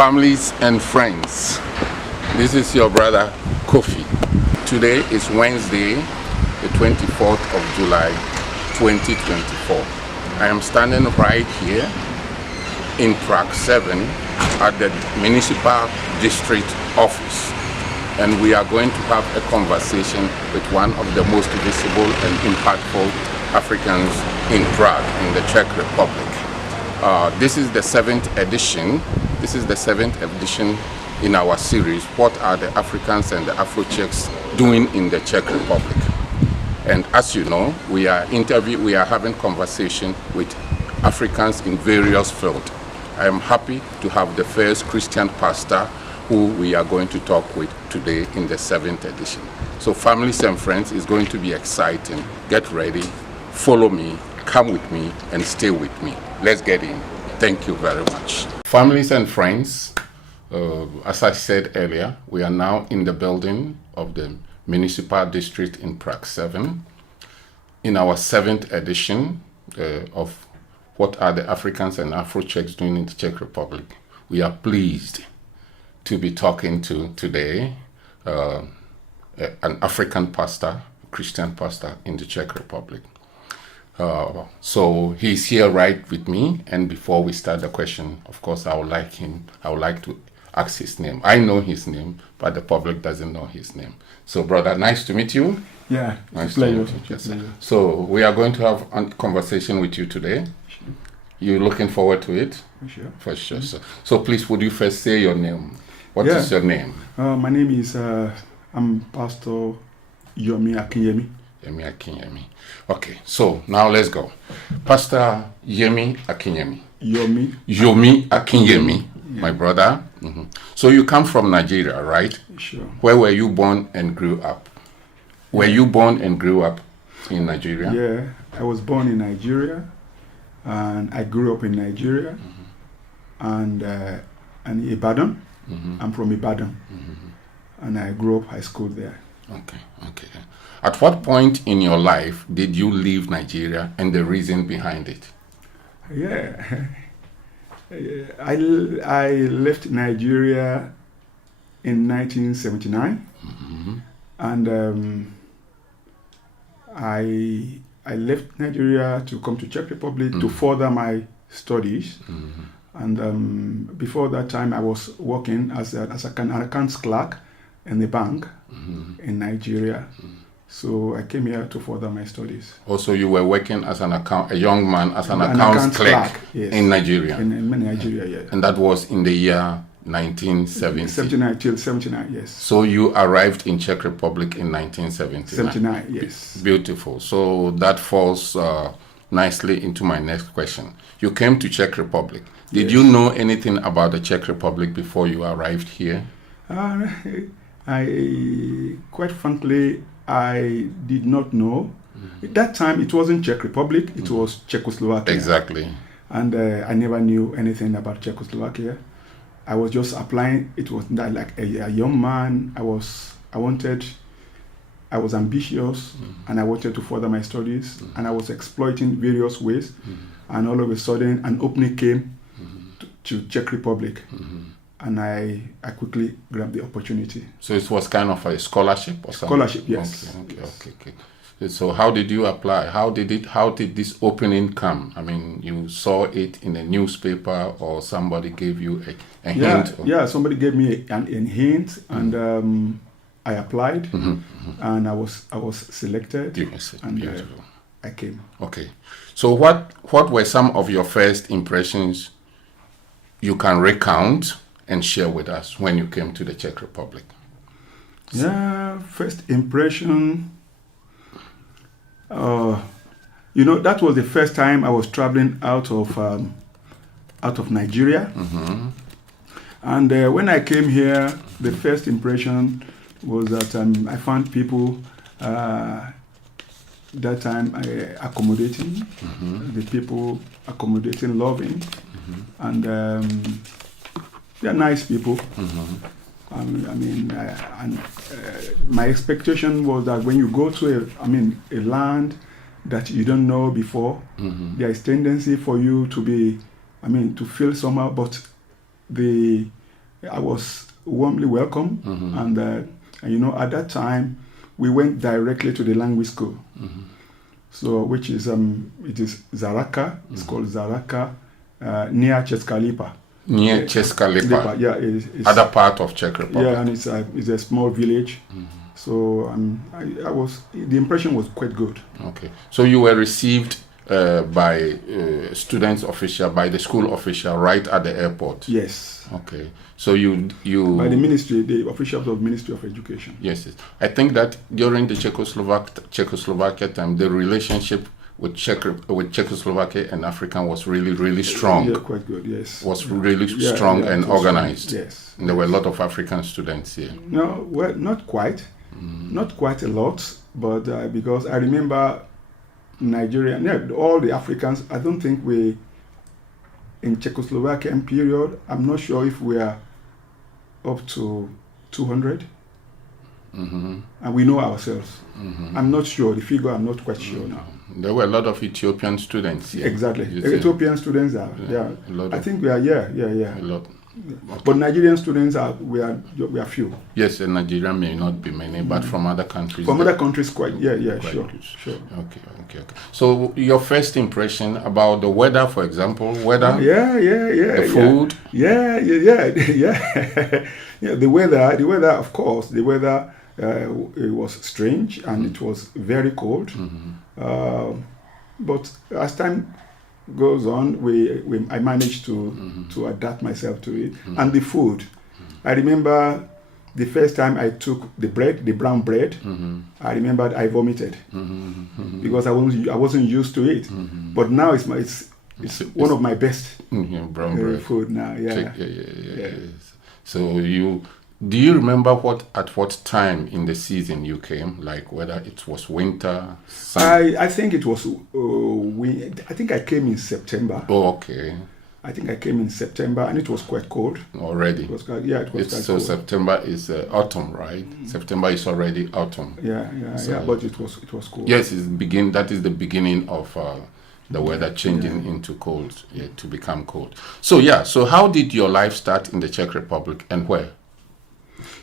families and friends. This is your brother Kofi. Today is Wednesday, the 24th of July, 2024. I am standing right here in Prague 7 at the Municipal District Office, and we are going to have a conversation with one of the most visible and impactful Africans in Prague, in the Czech Republic. This is the seventh edition. This is the seventh edition in our series, What are the Africans and the AfroCzechs doing in the Czech Republic? And as you know, we are having conversation with Africans in various fields. I am happy to have the first Christian pastor who we are going to talk with today in the seventh edition. So families and friends, it's going to be exciting. Get ready, follow me, come with me, and stay with me. Let's get in. Thank you very much. Families and friends, as I said earlier, we are now in the building of the Municipal District in Prague 7 in our seventh edition of What are the Africans and AfroCzechs doing in the Czech Republic? We are pleased to be talking to today an African pastor, Christian pastor in the Czech Republic. So he's here right with me, and before we start the question, of course, I would like to ask his name. I know his name, but the public doesn't know his name. So brother, nice to meet you. Yeah, nice to meet you. Yes. So we are going to have a conversation with you today. Sure. You looking forward to it? Sure. For sure. Mm-hmm. So please, would you first say your name? What is your name? My name is, I'm Pastor Yomi Akinyemi. Yomi Akinyemi. Okay, so now let's go. Pastor Yomi Akinyemi. Yomi Akinyemi, my brother. Mm-hmm. So you come from Nigeria, right? Sure. Where were you born and grew up? Were you born and grew up in Nigeria? Yeah, I was born in Nigeria, and I grew up in Nigeria, and Ibadan. Mm-hmm. I'm from Ibadan, and I grew up high school there. Okay. At what point in your life did you leave Nigeria, and the reason behind it? Yeah, I left Nigeria in 1979, and I left Nigeria to come to Czech Republic to further my studies. And before that time, I was working as an accounts clerk in the bank in Nigeria. So I came here to further my studies. Also, you were working as a young man as an accounts clerk yes. in Nigeria? In Nigeria, yes. And that was in the year 1970? 79, till 79, yes. So you arrived in Czech Republic in 1979? 79, yes. Beautiful. So that falls nicely into my next question. You came to Czech Republic. Did you know anything about the Czech Republic before you arrived here? Quite frankly, I did not know. At that time, it wasn't Czech Republic, it was Czechoslovakia. Exactly. And I never knew anything about Czechoslovakia. I was just applying. It was like a young man. I was ambitious, and I wanted to further my studies, and I was exploiting various ways. And all of a sudden, an opening came to Czech Republic. And I quickly grabbed the opportunity. So it was kind of a scholarship or something? Scholarship, yes. Okay. So how did you apply? How did this opening come? I mean, you saw it in a newspaper, or somebody gave you a hint? Yeah, somebody gave me a hint, and I applied, and I was selected. And I came. Okay. So what were some of your first impressions you can recount and share with us when you came to the Czech Republic? Yeah, first impression, that was the first time I was traveling out of Nigeria. And when I came here, the first impression was that I found people that time accommodating, the people accommodating, loving, and they're nice people. My expectation was that when you go to a land that you don't know before, there is tendency for you to be, to feel somehow, but the I was warmly welcomed, and at that time we went directly to the language school. So, which is it is Zaraka. It's called Zaraka, near Czechoslovakia. Near Czechoslovakia. Yeah, it's other part of Czech Republic. Yeah, and it's a small village. So the impression was quite good. Okay, so you were received by students official, by the school official, right at the airport. Yes. Okay, so you by the ministry, the officials of Ministry of Education. Yes, I think that during the Czechoslovakia time, the relationship with Czechoslovakia and African was really strong. Yeah, quite good. Yes. Was really strong and organized. Yes. And there were a lot of African students here. No, well, not quite. Not quite a lot, but because I remember Nigeria, all the Africans, I don't think we, in Czechoslovakian period, I'm not sure if we are up to 200. And we know ourselves. I'm not sure, the figure I'm not quite sure now. There were a lot of Ethiopian students here. Exactly. Ethiopian students are, I think we are, a lot. Okay. But Nigerian students we are few. Yes, in Nigeria may not be many, but from other countries. From other countries, quite, quite sure. Okay. So your first impression about the weather, for example, weather? The food? Yeah. The weather, of course, the weather, it was strange and it was very cold. But as time goes on, I managed to adapt myself to it. And the food, I remember the first time I took the brown bread, I remembered I vomited because I wasn't used to it. But now it's one of my best brown bread food now. Yeah. So do you remember at what time in the season you came? Like whether it was winter, summer? I think it was. I think I came in September. Oh, okay. I think I came in September, and it was quite cold. Already. It was quite, it was quite so cold. September is autumn, right? September is already autumn. Yeah. But it was cold. Yes, that is the beginning of the weather changing into cold, to become cold. So how did your life start in the Czech Republic and where?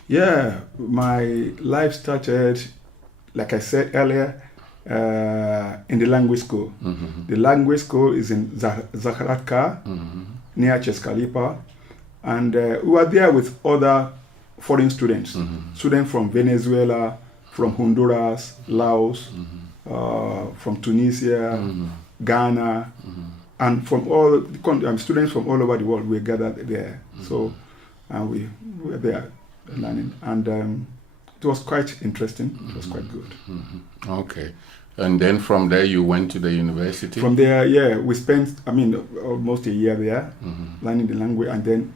Yeah, my life started, like I said earlier, in the language school. The language school is in Zakharka, near Czechoslovakia, and we were there with other foreign students, students from Venezuela, from Honduras, Laos, from Tunisia, Ghana, and from all students from all over the world. We gathered there, and we were there learning, and it was quite interesting. It was quite good. Okay, and then from there you went to the university. From there, we spent almost a year there learning the language, and then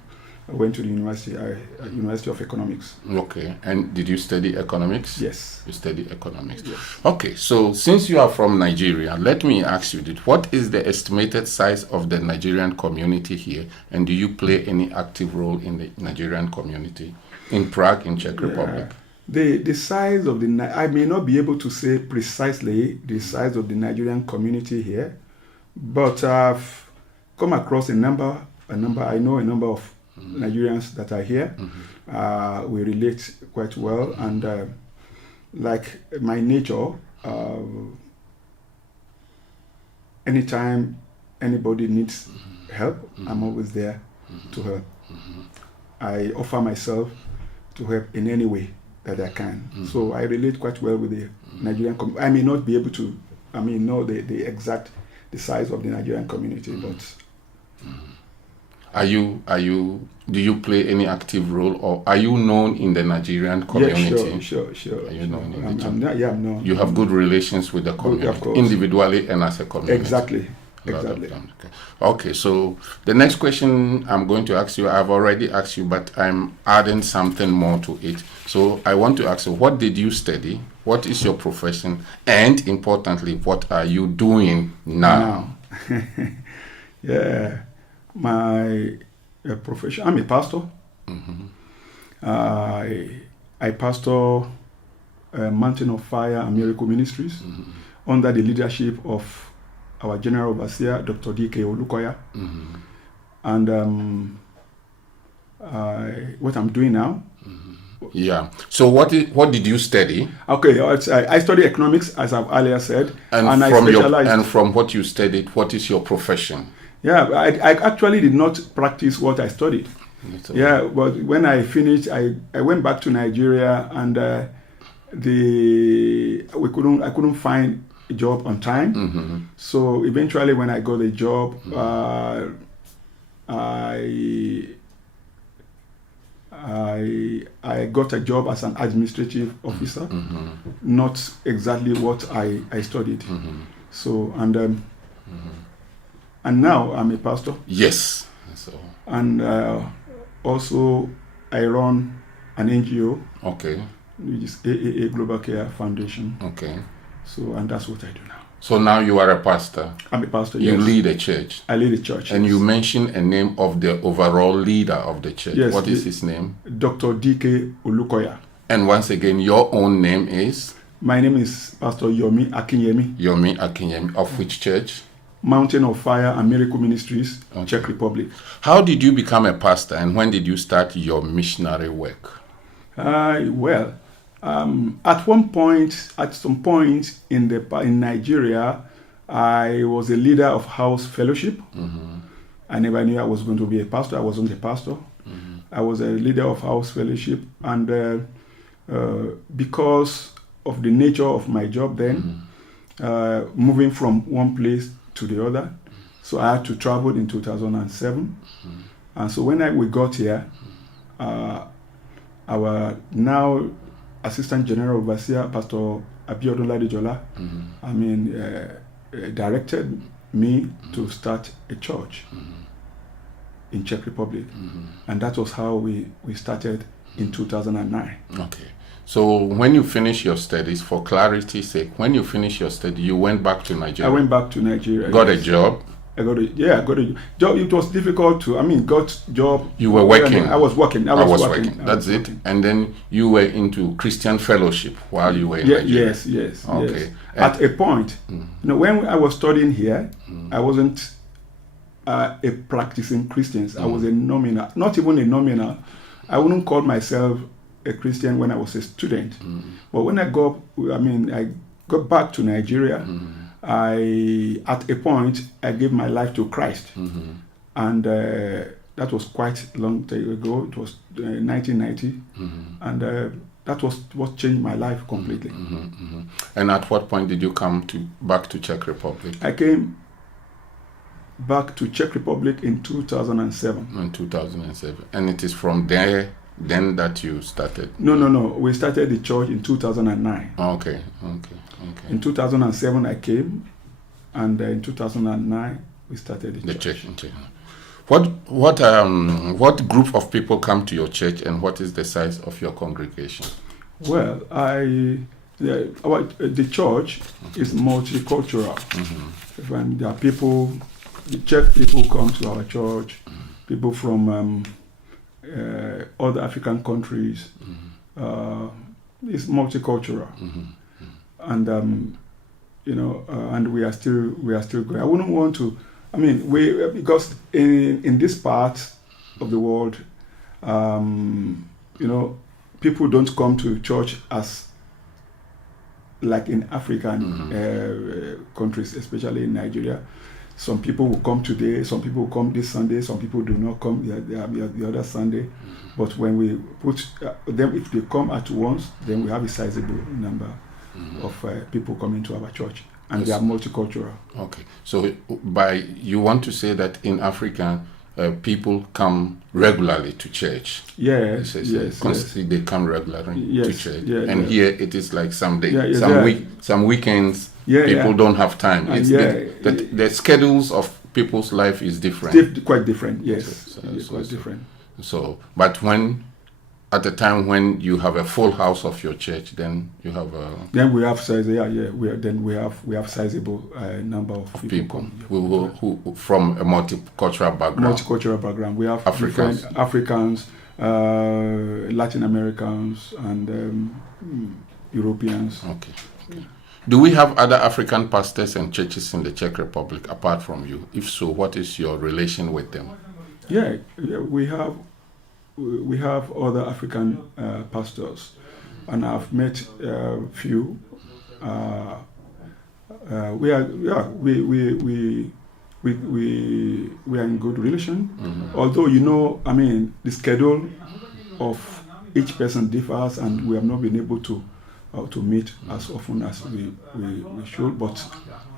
I went to the University of Economics. Okay, and did you study economics? Yes. You studied economics. Yes. Okay, so since you are from Nigeria, let me ask you, what is the estimated size of the Nigerian community here, and do you play any active role in the Nigerian community in Prague, in Czech Republic? The size of I may not be able to say precisely the size of the Nigerian community here, but I've come across a number. I know a number of Nigerians that are here. We relate quite well, and like my nature, anytime anybody needs help, I'm always there to help. I offer myself to help in any way that I can. So I relate quite well with the Nigerian community. I may not be able to, know the exact size of the Nigerian community, but do you play any active role, or are you known in the Nigerian community? Yeah, sure. Are you known in the I'm known. You have good relations with the community, of course. Individually and as a community. Exactly. Okay, so the next question I'm going to ask you, I've already asked you, but I'm adding something more to it. So I want to ask you, what did you study? What is your profession? And importantly, what are you doing now? Yeah. My profession, I'm a pastor. I pastor Mountain of Fire and Miracle Ministries under the leadership of our General Overseer, Dr. D.K. Olukoya. And what I'm doing now. Yeah. So what did you study? Okay, I study economics, as I've earlier said, and I specialized. And from what you studied, what is your profession? Yeah, I actually did not practice what I studied. Yeah, but when I finished, I went back to Nigeria, and I couldn't find a job on time. Mm-hmm. So eventually, when I got a job, I got a job as an administrative officer, not exactly what I studied. So and now I'm a pastor. Yes. So. And also I run an NGO. Okay. Which is AAA Global Care Foundation. Okay. So, and that's what I do now. So now you are a pastor. I'm a pastor. You yes. lead a church. I lead a church. And you mentioned a name of the overall leader of the church. Yes. What is his name? Dr. D.K. Olukoya. And once again, your own name is? My name is Pastor Yomi Akinyemi. Yomi Akinyemi. Of which church? Mountain of Fire and Miracle Ministries, okay. Czech Republic. How did you become a pastor, and when did you start your missionary work? At some point in Nigeria, I was a leader of house fellowship. I never knew I was going to be a pastor. I wasn't a pastor. I was a leader of house fellowship, and because of the nature of my job then, moving from one place to the other, so I had to travel in 2007. And so when we got here, our now Assistant General Overseer, Pastor Abiodun Ladijola, directed me to start a church in Czech Republic. And that was how we started in 2009. Okay. So when you finish your studies, for clarity's sake, when you finish your study, you went back to Nigeria? I went back to Nigeria. Got a job? I got a job. It was difficult got job. You were working? I was working. I was working. That's it? Working. And then you were into Christian fellowship while you were in Nigeria? Yes. Okay. Yes. At a point, when I was studying here, I wasn't a practicing Christian. I was a nominal, not even a nominal. I wouldn't call myself a Christian when I was a student. But when I got back to Nigeria, at a point, I gave my life to Christ. And that was quite a long time ago. It was 1990. And that was what changed my life completely. And at what point did you come back to Czech Republic? I came back to Czech Republic in 2007. In 2007. And it is from there then that you started? No. We started the church in 2009. Okay. In 2007 I came, and in 2009 we started the church. What group of people come to your church, and what is the size of your congregation? Well, the church is multicultural. When there are people, the Czech people come to our church, people from other African countries. It's multicultural, and and we are still going. I wouldn't want to. Because in this part of the world, people don't come to church as like in African countries, especially in Nigeria. Some people will come today, some people will come this Sunday, some people do not come the other Sunday. But when we put them, if they come at once, then we have a sizable number of people coming to our church. And they are multicultural. Okay. So you want to say that in Africa, people come regularly to church? Yes. They come regularly to church. And here it is like some weekends, people don't have time. The schedules of people's life is different. Quite different, yes. Quite different. So, but at the time when you have a full house of your church, then you have Then we have we have sizable number of people who from a multicultural background. We have Africans, Latin Americans, and Europeans. Okay. Do we have other African pastors and churches in the Czech Republic apart from you? If so, what is your relation with them? Yeah, we have we have other African pastors, and I've met few. We are in good relation. Although the schedule of each person differs, and we have not been able to meet as often as we should, but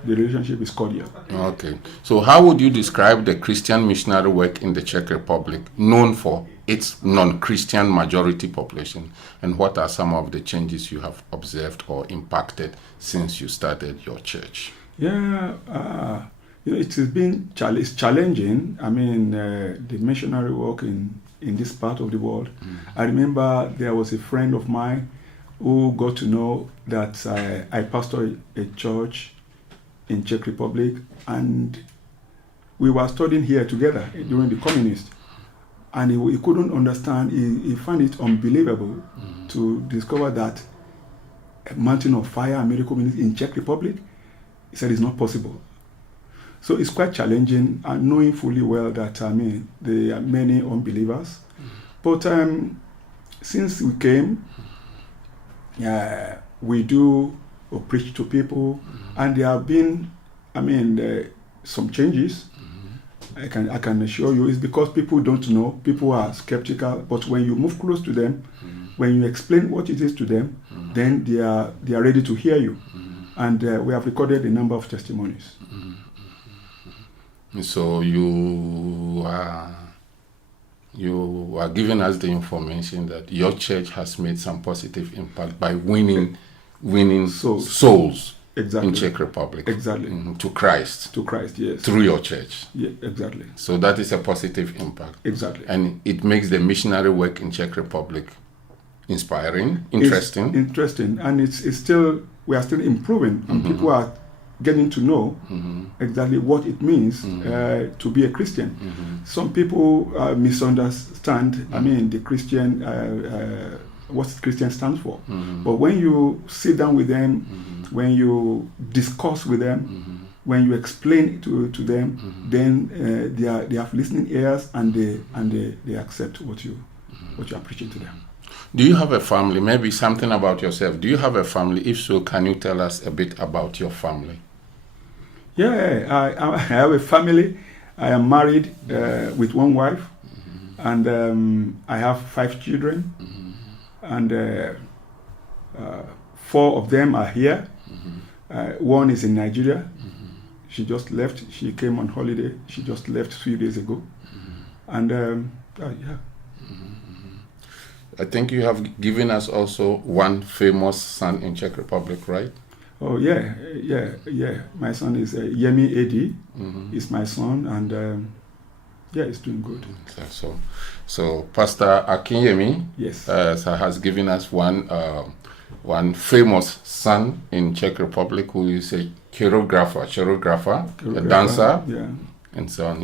the relationship is cordial. Okay. So how would you describe the Christian missionary work in the Czech Republic, known for its non-Christian majority population, and what are some of the changes you have observed or impacted since you started your church? Yeah, it has been challenging. The missionary work in this part of the world. I remember there was a friend of mine who got to know that I pastor a church in Czech Republic, and we were studying here together during the communist, and he couldn't understand. He found it unbelievable to discover that a mountain of fire and miracle ministry in Czech Republic. He said it's not possible. So it's quite challenging, and knowing fully well that there are many unbelievers. But since we came, we do preach to people, and there have been, some changes. I can assure you, it's because people don't know, people are skeptical. But when you move close to them, when you explain what it is to them, then they are ready to hear you. And we have recorded a number of testimonies. So you are giving us the information that your church has made some positive impact by winning souls exactly. in Czech Republic. Exactly. To Christ. To Christ, yes. Through your church. Yeah, exactly. So that is a positive impact. Exactly. And it makes the missionary work in Czech Republic inspiring, interesting. It's interesting, and we are still improving, and people are getting to know exactly what it means to be a Christian. Some people misunderstand, the Christian, what Christian stands for. But when you sit down with them, when you discuss with them, when you explain to them, then they have listening ears, and they accept what you are preaching to them. Do you have a family? Maybe something about yourself. Do you have a family? If so, can you tell us a bit about your family? Yeah, I have a family. I am married with one wife, and I have 5 children, and 4 of them are here. One is in Nigeria. She just left. She came on holiday. She just left 3 days ago. And yeah. I think you have given us also one famous son in Czech Republic, right? Oh yeah. My son is Yemi Edi. He's my son, and he's doing good. So Pastor Akinyemi, yes, has given us one famous son in Czech Republic who is a choreographer, a dancer, and so on.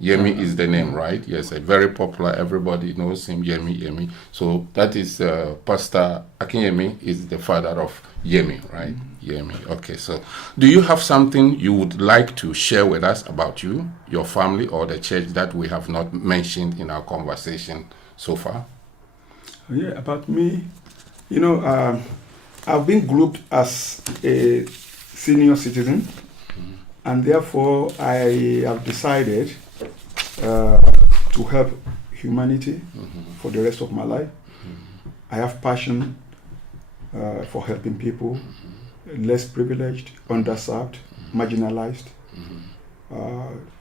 Yemi is the name, right? Yes, a very popular. Everybody knows him, Yemi. So that is Pastor Akinyemi is the father of Yemi, right? Yemi. Okay. So, do you have something you would like to share with us about you, your family, or the church that we have not mentioned in our conversation so far? Yeah, about me, I've been grouped as a senior citizen, and therefore I have decided to help humanity for the rest of my life. I have passion for helping people, less privileged, underserved, marginalized.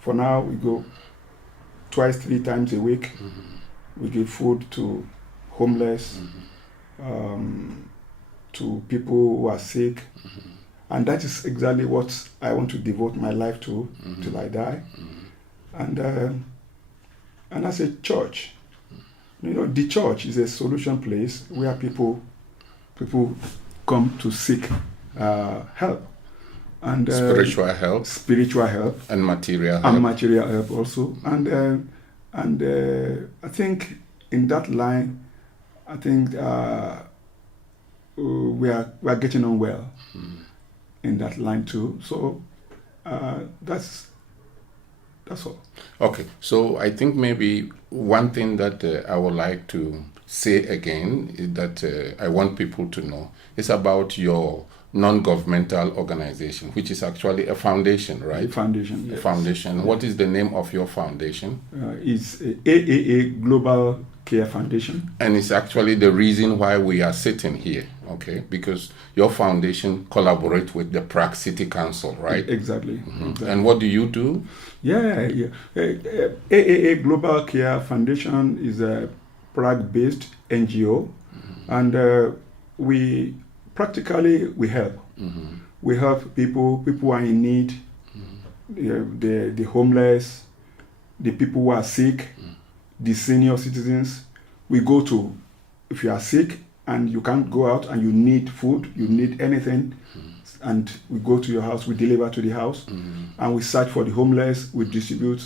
For now, we go 2-3 times a week. We give food to homeless, to people who are sick. And that is exactly what I want to devote my life to till I die. And as a church, the church is a solution place where people come to seek help, and spiritual help, and material help also. And I think in that line, we are getting on well in that line too. So that's That's all. Okay, so I think maybe one thing that I would like to say again is that I want people to know is about your non-governmental organization, which is actually a foundation, right? Foundation, yes. A foundation. What is the name of your foundation? It's AAA Global Care Foundation. And it's actually the reason why we are sitting here, okay? Because your foundation collaborates with the Prague City Council, right? Exactly. Mm-hmm. Exactly. And what do you do? Yeah. AAA Global Care Foundation is a Prague-based NGO, and we help. Mm-hmm. We help people who are in need, the homeless, the people who are sick, the senior citizens. We go to, if you are sick and you can't go out and you need food, you need anything, and we go to your house, we deliver to the house, and we search for the homeless, we distribute.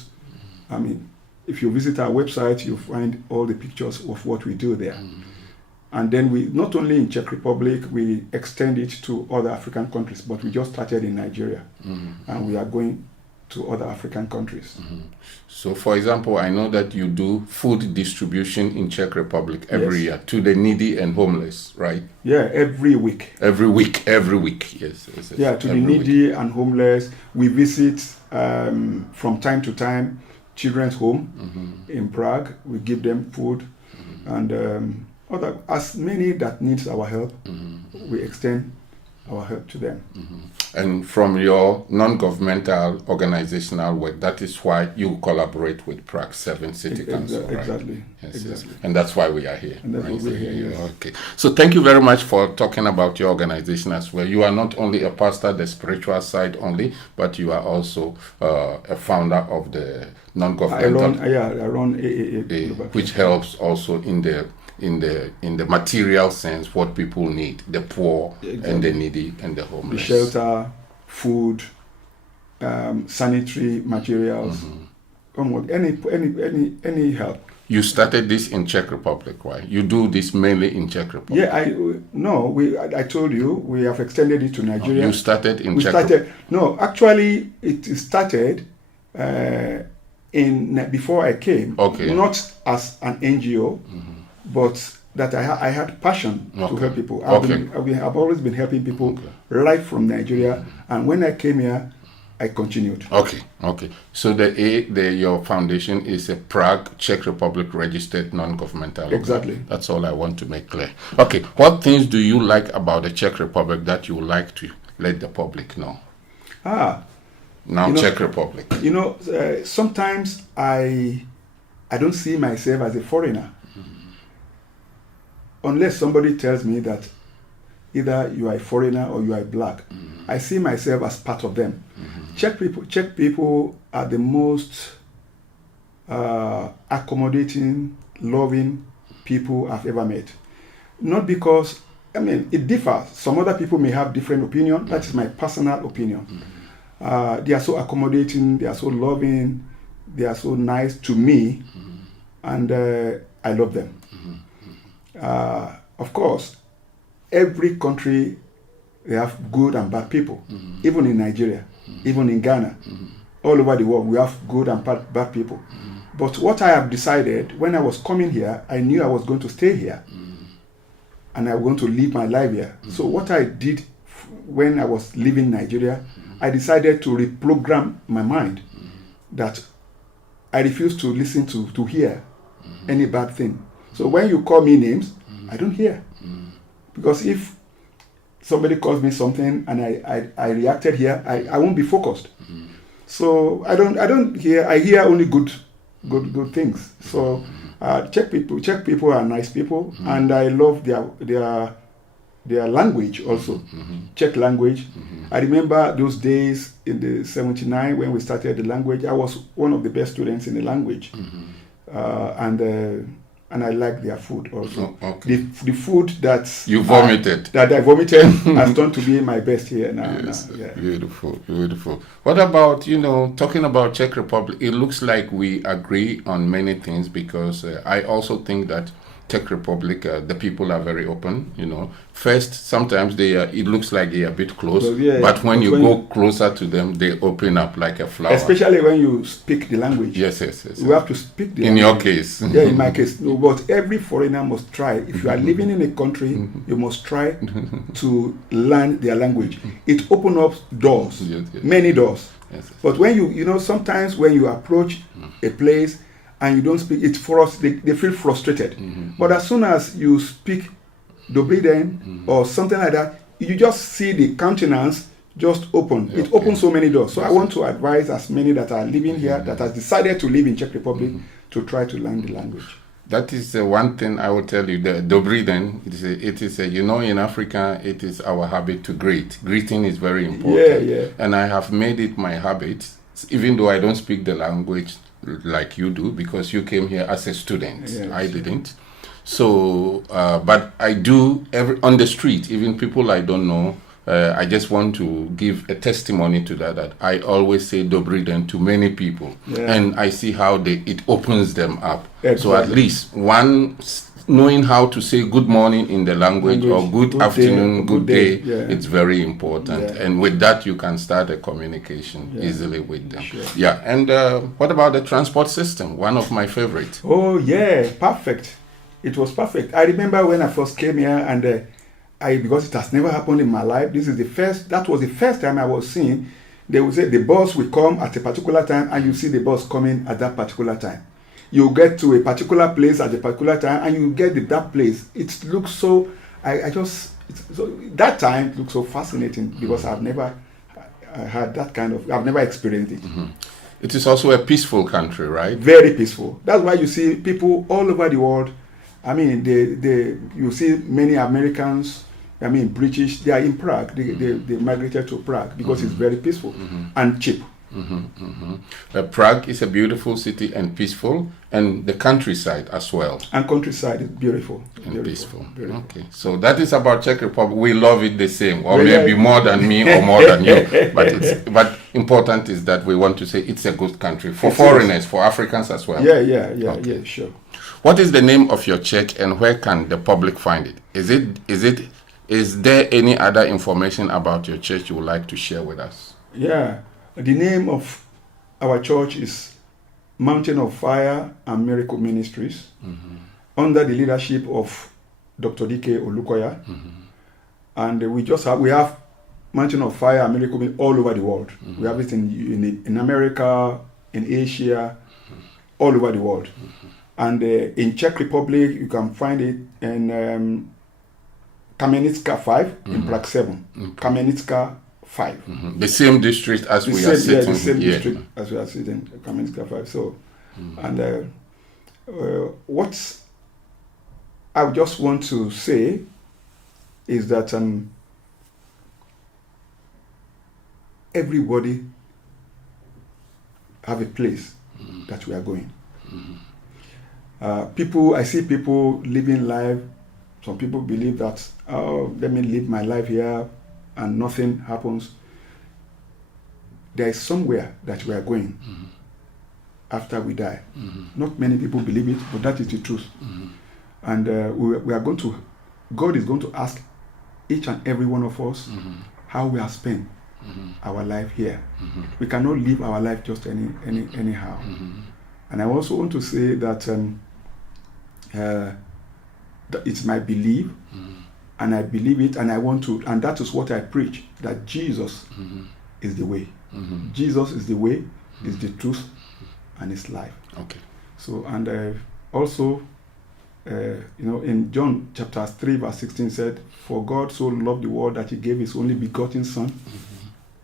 I mean, if you visit our website, you'll find all the pictures of what we do there. And then we, not only in Czech Republic, we extend it to other African countries, but we just started in Nigeria, and we are going to other African countries. So, for example, I know that you do food distribution in Czech Republic every year to the needy and homeless, right? Yeah, every week. Every week, yes. Yeah, to the needy and homeless. We visit from time to time children's home in Prague. We give them food, and as many that needs our help, we extend our help to them. And from your non-governmental organizational work, that is why you collaborate with Prague 7 City Council, right? Exactly. Yes. And that's why we are here. And that's why we're here, yes. Okay. So thank you very much for talking about your organization as well. You are not only a pastor, the spiritual side only, but you are also a founder of the non-governmental... I run AAA. Which helps also in the material sense, what people need, the poor and the needy and the homeless. The shelter, food, sanitary materials, any help. You started this in Czech Republic, right? You do this mainly in Czech Republic. Yeah, I told you we have extended it to Nigeria. You started in Czech Republic. No, actually it started before I came. Okay. Not as an NGO. But that I had passion to help people. I've always been helping people right from Nigeria, and when I came here, I continued. Okay. So your foundation is a Prague, Czech Republic registered non-governmental. Exactly. That's all I want to make clear. Okay. What things do you like about the Czech Republic that you would like to let the public know? Czech Republic. Sometimes I don't see myself as a foreigner. Unless somebody tells me that either you are a foreigner or you are black, I see myself as part of them. Czech people are the most accommodating, loving people I've ever met. Not because, it differs. Some other people may have different opinion. That is my personal opinion. They are so accommodating, they are so loving, they are so nice to me, and I love them. Of course, every country, they have good and bad people. Even in Nigeria, even in Ghana, all over the world, we have good and bad people. But what I have decided, when I was coming here, I knew I was going to stay here. And I was going to live my life here. So what I did when I was leaving Nigeria, I decided to reprogram my mind that I refuse to listen to hear any bad thing. So when you call me names, I don't hear. Because if somebody calls me something and I reacted here, I won't be focused. So I don't hear. I hear only good things. So Czech people are nice people, and I love their language also. Czech language. I remember those days in the 79 when we started the language. I was one of the best students in the language, and I like their food also. The food that you vomited, that I vomited, has turned to be my best here now. Yes, now. Yeah. Beautiful. What about talking about Czech Republic? It looks like we agree on many things because I also think that Czech Republic, the people are very open. First, sometimes it looks like they are a bit close, but when you go closer to them, they open up like a flower. Especially when you speak the language. Yes. You have to speak the language. In your case. Yeah, in my case. No, but every foreigner must try. If you are living in a country, you must try to learn their language. It opens up doors, many doors. Yes. But when sometimes when you approach a place and you don't speak, they feel frustrated. But as soon as you speak Dobrý den or something like that, you just see the countenance just open. It opens so many doors. So I want to advise as many that are living here, that has decided to live in Czech Republic, to try to learn the language. That is one thing I will tell you. The Dobrý den, it is in Africa, it is our habit to greet. Greeting is very important. Yeah. And I have made it my habit, even though I don't speak the language like you do, because you came here as a student. Yes. I didn't. So, but I do on the street, even people I don't know. I just want to give a testimony to that I always say Dobrý den to many people, and I see how it opens them up. Exactly. So at least one knowing how to say good morning in the language or good afternoon, good day, it's very important. And with that, you can start a communication easily with them. Sure. Yeah. And what about the transport system? One of my favorites. Oh yeah, perfect. It was perfect. I remember when I first came here, and because it has never happened in my life, that was the first time I was seeing, they would say the bus will come at a particular time, and you see the bus coming at that particular time. You get to a particular place at a particular time, and you get that place. It looks so, that time it looks so fascinating, because I've never had that I've never experienced it. It is also a peaceful country, right? Very peaceful. That's why you see people all over the world. I mean, you see many Americans, British, they are in Prague. They migrated to Prague because it's very peaceful and cheap. Prague is a beautiful city and peaceful, and the countryside as well. And countryside is beautiful. And peaceful. Okay, so that is about Czech Republic. We love it the same, or maybe more than me or more than you. But important is that we want to say it's a good country for foreigners, for Africans as well. Yeah, sure. What is the name of your church, and where can the public find it? Is there any other information about your church you would like to share with us? Yeah, the name of our church is Mountain of Fire and Miracle Ministries, under the leadership of Dr. D.K. Olukoya. And we have Mountain of Fire and Miracle all over the world. We have it in America, in Asia, all over the world. And in Czech Republic, you can find it in Kamenická 5 in Prague 7. Kamenická 5. The same district as we are sitting. The same district as we are sitting, Kamenická 5. So, and what I just want to say is that everybody have a place that we are going. I see people living life. Some people believe that, let me live my life here and nothing happens. There is somewhere that we are going after we die. Not many people believe it, but that is the truth. And God is going to ask each and every one of us how we have spent our life here. We cannot live our life just anyhow. And I also want to say that it's my belief, and I believe it, and I want to, and that is what I preach, that Jesus is the way. Jesus is the way, is the truth, and is life. Okay. So, and also, in John chapter 3 verse 16 said, "For God so loved the world that he gave his only begotten Son,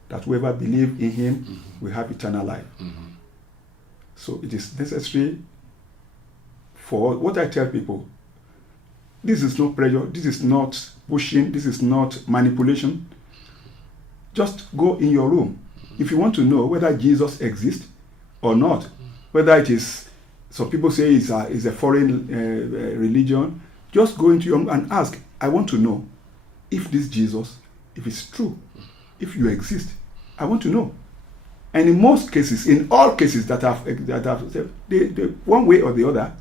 that whoever believes in him will have eternal life." So it is necessary for what I tell people. This is not pressure, this is not pushing, this is not manipulation. Just go in your room. If you want to know whether Jesus exists or not, whether it is, some people say is a foreign religion, just go into your room and ask, I want to know if this Jesus, if it's true, if you exist. I want to know. And in most cases, in all cases that have one way or the other,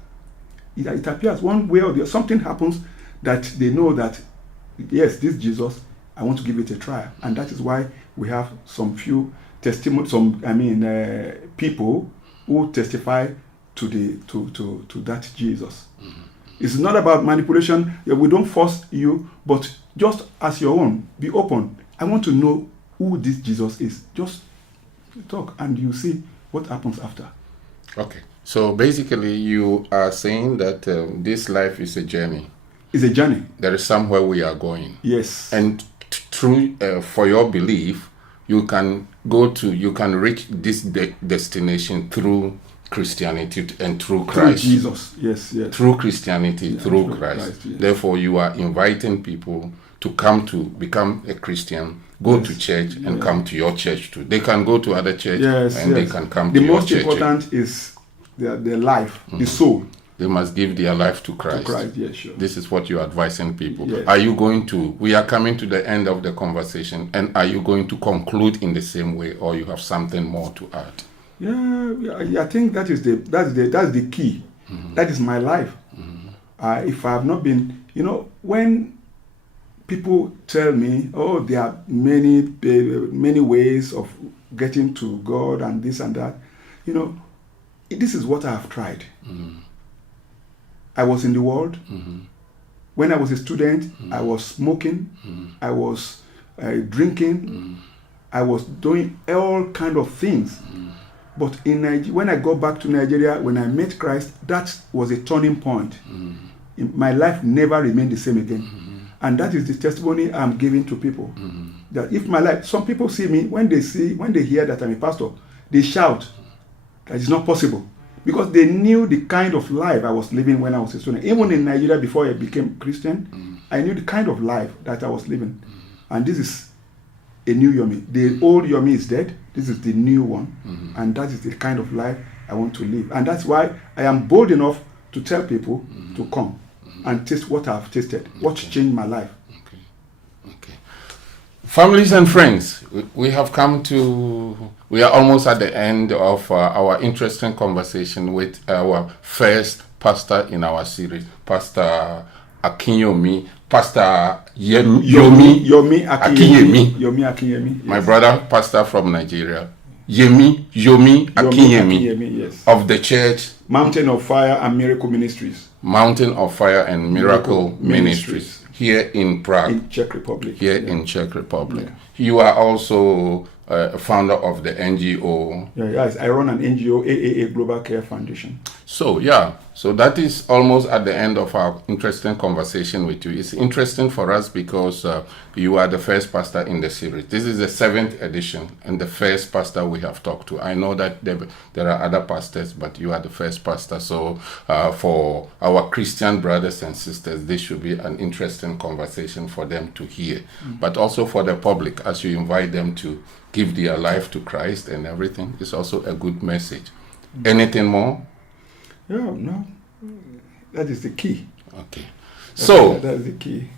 it appears one way or the other. Something happens that they know that, yes, this Jesus, I want to give it a try. And that is why we have some few testimony, people who testify to that Jesus. Mm-hmm. It's not about manipulation. We don't force you, but just as your own, be open. I want to know who this Jesus is. Just talk and you see what happens after. Okay. So basically you are saying that this life is a journey. It's a journey. There is somewhere we are going. Yes. And through, for your belief, you can reach this destination through Christianity and through Christ. Through Jesus, yes. Through Christianity, through Christ. Yes. Therefore, you are inviting people to come to become a Christian, go to church and come to your church too. They can go to other churches they can come to your church. The most important is their life, the soul. They must give their life to Christ. To Christ, yes, sure. This is what you're advising people. Yes. Are you going to, we are coming to the end of the conversation, and are you going to conclude in the same way, or you have something more to add? Yeah, I think that's the key. Mm-hmm. That is my life. Mm-hmm. If I have not been, when people tell me, oh, there are many ways of getting to God and this and that, this is what I have tried. Mm-hmm. I was in the world. Mm-hmm. When I was a student, mm-hmm. I was smoking. Mm-hmm. I was drinking. Mm-hmm. I was doing all kind of things. Mm-hmm. But when I got back to Nigeria, when I met Christ, that was a turning point. Mm-hmm. My life never remained the same again. Mm-hmm. And that is the testimony I'm giving to people. Mm-hmm. That if my life, some people see me, when they hear that I'm a pastor, they shout that it's not possible. Because they knew the kind of life I was living when I was a student. Even in Nigeria, before I became Christian, I knew the kind of life that I was living. And this is a new Yomi. The old Yomi is dead. This is the new one. Mm-hmm. And that is the kind of life I want to live. And that's why I am bold enough to tell people to come and taste what I've tasted, what changed my life. Okay. Families and friends, we are almost at the end of our interesting conversation with our first pastor in our series, Pastor Yomi, Pastor Yomi Akinyemi. My brother, pastor from Nigeria. Yomi Akinyemi, yes. Of the church Mountain of Fire and Miracle Ministries. Mountain of Fire and Miracle Ministries. Here in Prague. In Czech Republic. In Czech Republic. Yeah. You are also a founder of the NGO. Yes, I run an NGO, AAA Global Care Foundation. So that is almost at the end of our interesting conversation with you. It's interesting for us because you are the first pastor in the series. This is the 7th edition and the first pastor we have talked to. I know that there are other pastors, but you are the first pastor. So for our Christian brothers and sisters, this should be an interesting conversation for them to hear. Mm-hmm. But also for the public, as you invite them to give their life to Christ and everything, it's also a good message. Mm-hmm. Anything more? Yeah, no. That is the key. Okay. That is the key.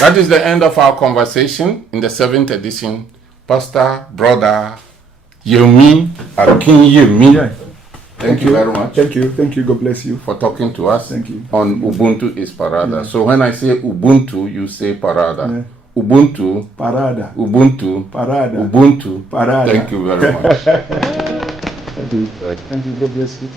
That is the end of our conversation in the 7th edition. Pastor, Brother Yomi Akinyemi. Yeah. Thank you very much. Thank you. God bless you. For talking to us. Thank you. On Ubuntu Is Parada. Yeah. So when I say Ubuntu, you say Parada. Yeah. Ubuntu. Parada. Ubuntu. Parada. Ubuntu. Parada. Thank you very much. Thank you. God bless you.